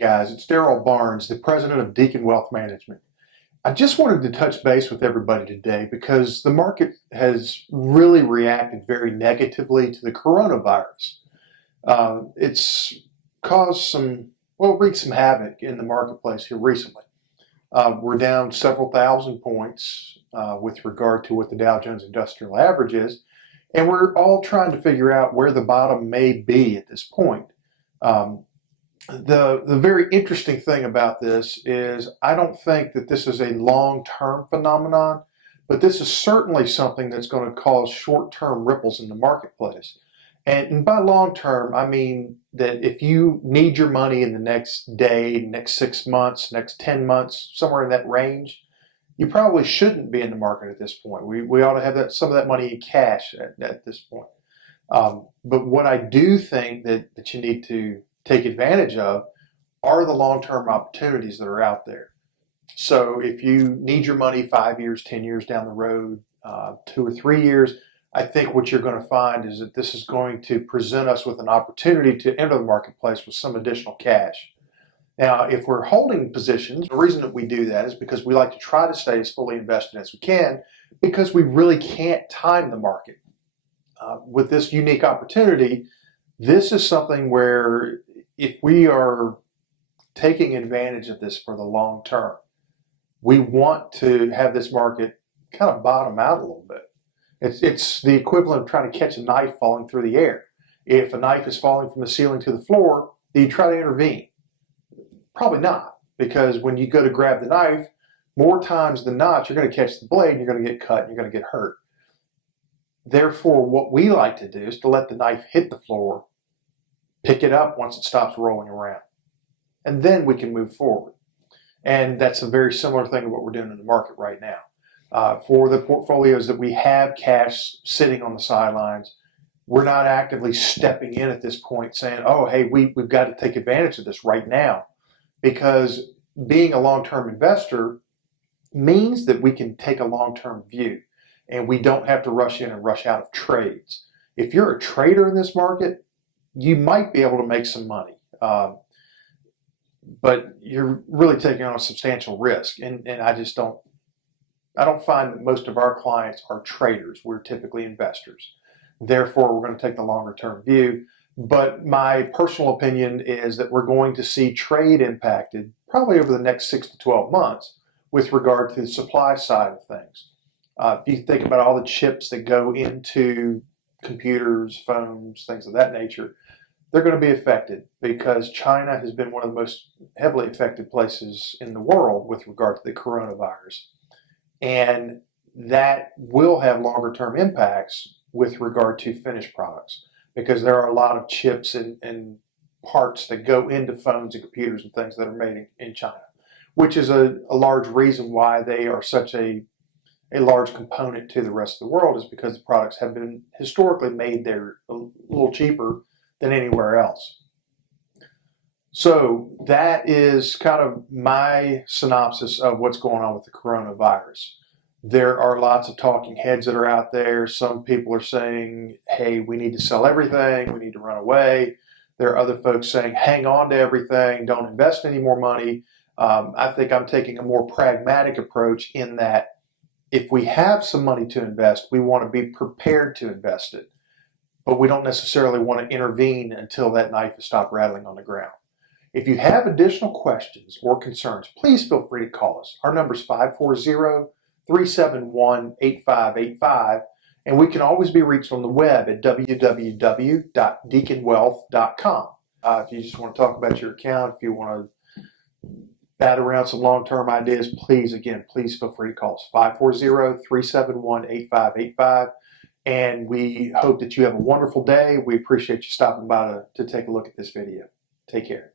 Guys, it's Daryl Barnes, the president of Deacon Wealth Management. I just wanted to touch base with everybody today because the market has really reacted very negatively to the coronavirus. It's caused wreaked some havoc in the marketplace here recently. We're down several thousand points with regard to what the Dow Jones Industrial Average is, and we're all trying to figure out where the bottom may be at this point. The very interesting thing about this is I don't think that this is a long-term phenomenon, but this is certainly something that's going to cause short-term ripples in the marketplace. And by long-term, I mean that if you need your money in the next day, next 6 months, next 10 months, somewhere in that range, you probably shouldn't be in the market at this point. We ought to have some of that money in cash at this point. But what I do think that you need to take advantage of are the long-term opportunities that are out there. So if you need your money 5 years, 10 years down the road, 2 or 3 years, I think what you're going to find is that this is going to present us with an opportunity to enter the marketplace with some additional cash. Now, if we're holding positions, the reason that we do that is because we like to try to stay as fully invested as we can because we really can't time the market. With this unique opportunity, this is something where if we are taking advantage of this for the long term, we want to have this market kind of bottom out a little bit. It's the equivalent of trying to catch a knife falling through the air. If a knife is falling from the ceiling to the floor, do you try to intervene? Probably not, because when you go to grab the knife, more times than not, you're going to catch the blade and you're going to get cut and you're going to get hurt. Therefore, what we like to do is to let the knife hit the floor, pick it up once it stops rolling around, and then we can move forward. And that's a very similar thing to what we're doing in the market right now. For the portfolios that we have cash sitting on the sidelines, we're not actively stepping in at this point saying, oh, hey, we've got to take advantage of this right now. Because being a long-term investor means that we can take a long-term view and we don't have to rush in and rush out of trades. If you're a trader in this market, you might be able to make some money, but you're really taking on a substantial risk. And I don't find that most of our clients are traders. We're typically investors. Therefore, we're going to take the longer term view. But my personal opinion is that we're going to see trade impacted probably over the next 6 to 12 months with regard to the supply side of things. If you think about all the chips that go into computers, phones, things of that nature, they're going to be affected because China has been one of the most heavily affected places in the world with regard to the coronavirus. And that will have longer term impacts with regard to finished products because there are a lot of chips and parts that go into phones and computers and things that are made in China, which is a large reason why they are such a large component to the rest of the world, is because the products have been historically made there a little cheaper than anywhere else. So that is kind of my synopsis of what's going on with the coronavirus. There are lots of talking heads that are out there. Some people are saying, hey, we need to sell everything, we need to run away. There are other folks saying, hang on to everything, don't invest any more money. I think I'm taking a more pragmatic approach in that if we have some money to invest, we want to be prepared to invest it. But we don't necessarily want to intervene until that knife has stopped rattling on the ground. If you have additional questions or concerns, please feel free to call us. Our number is 540-371-8585, and we can always be reached on the web at www.deaconwealth.com. If you just want to talk about your account, if you want to bat around some long-term ideas, please feel free to call us, 540-371-8585. And we hope that you have a wonderful day. We appreciate you stopping by to take a look at this video. Take care.